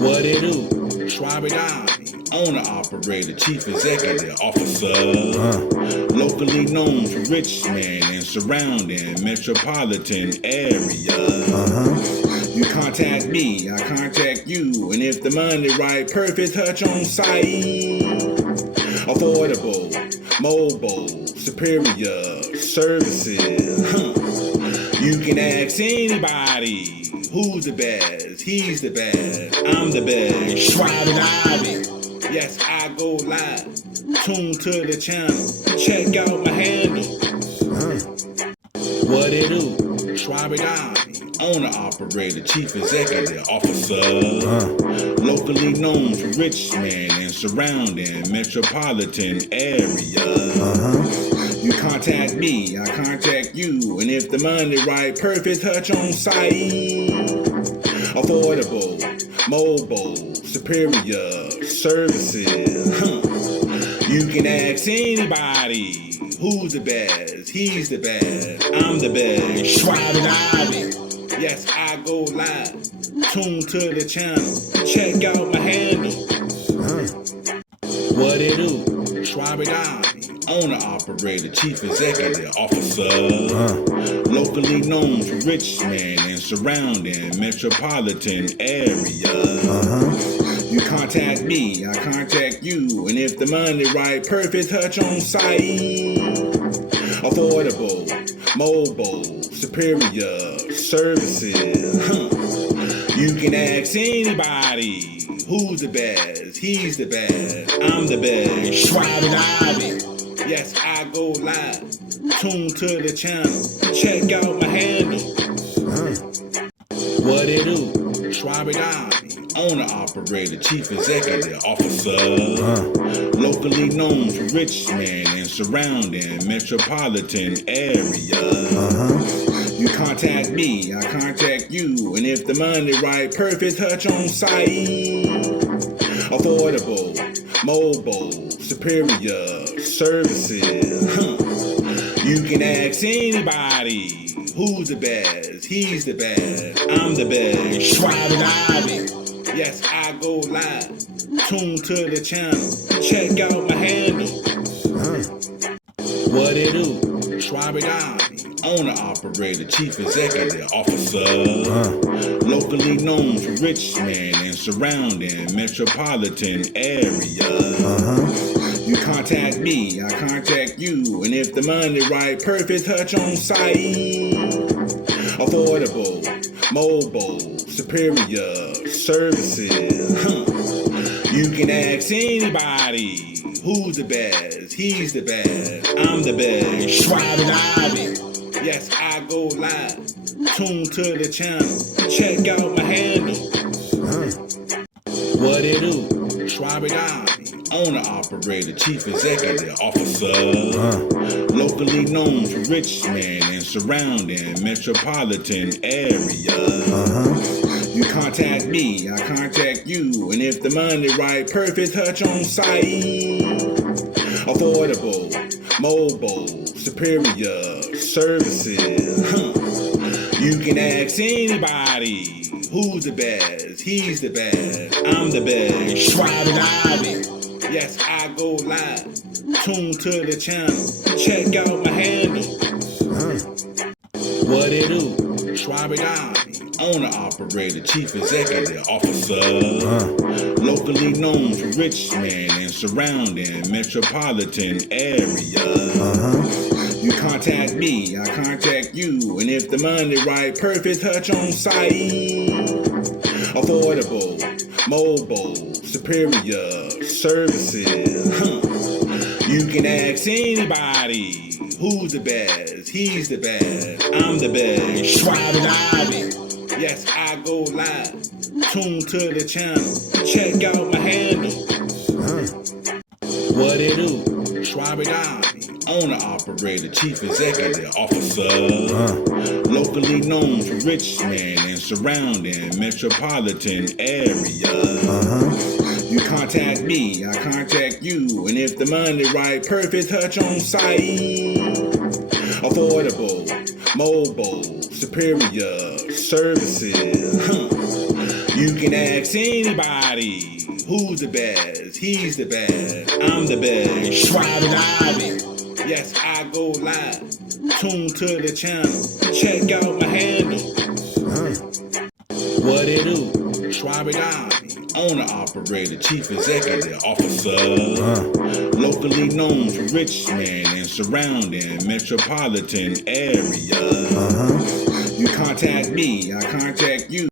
What it do? Schwab it out. Owner, operator, chief executive officer. Locally known for Richmond and surrounding metropolitan area. You contact me, I contact you, and if the money right, perfect touch on site. Affordable, mobile, superior services. You can ask anybody. Who's the best? He's the best. I'm the best. Schwab and Ivy. Yes, I go live. Tune to the channel. Check out my handle. What it do? Schwab and Ivy. Owner, operator, chief executive officer. Locally known for Richmond and surrounding metropolitan area. You contact me, I contact you, and if the money right, perfect touch on site. Affordable, mobile, superior services. You can ask anybody. Who's the best? He's the best. I'm the best. Schwab and Ivy. Yes, I go live. Tune to the channel. Check out my handle. What it do? Schwab and Ivy. Owner, operator, chief executive officer. Locally known for Richmond and surrounding metropolitan area. You contact me, I contact you, and if the money right, perfect touch on site. Affordable, mobile, superior services. You can ask anybody. Who's the best? He's the best. I'm the best. Schwab and Ivy. Yes, I go live. Tune to the channel. Check out my handle. What it do? Schwab and Ivy. Owner, operator, chief executive officer. Locally known for Richmond and surrounding metropolitan area. You contact me, I contact you, and if the money right, perfect touch on site. Affordable, mobile, superior services. You can ask anybody. Who's the best? He's the best. I'm the best. Schwab and Ivy. Yes, I go live. Tune to the channel. Check out my handle. What it do? Schwab and Ivy. Owner, operator, chief executive officer. Locally known for Richmond and surrounding metropolitan area. You contact me, I contact you, and if the money right, perfect touch on site. Affordable, mobile, superior services. You can ask anybody. Who's the best? He's the best. I'm the best. Schwab and Ivy. Yes, I go live. Tune to the channel. Check out my handle. What it do? Schwab and Ivy. Owner, operator, chief executive officer. Locally known for Richmond and surrounding metropolitan area. You contact me, I contact you, and if the money right, perfect touch on site. Affordable, mobile, superior services. You can ask anybody. Who's the best? He's the best. I'm the best. Schwab and Ivy. Yes, I go live. Tune to the channel. Check out my handle. What it do? Schwab and Ivy. Owner, operator, chief executive officer. Locally known for Richmond and surrounding metropolitan area. You contact me, I contact you, and if the money right, perfect touch on site. Affordable, mobile, superior services. You can ask anybody. Who's the best? He's the best. I'm the best. Schwab and Ivy. Yes, I go live. Tune to the channel. Check out my handle. What it do? Schwab and Ivy. Owner, operator, chief executive officer. Locally known for Richmond and surrounding metropolitan area. You contact me, I contact you, and if the money right, perfect touch on site. Affordable, mobile, superior services. You can ask anybody who's the best. He's the best. I'm the best. Schwab it. Yes, I go live. Tune to the channel. Check out my handle. What it do? Schwab it. Owner, operator, chief executive officer. Locally known for Richmond and surrounding metropolitan area. You contact me, I contact you.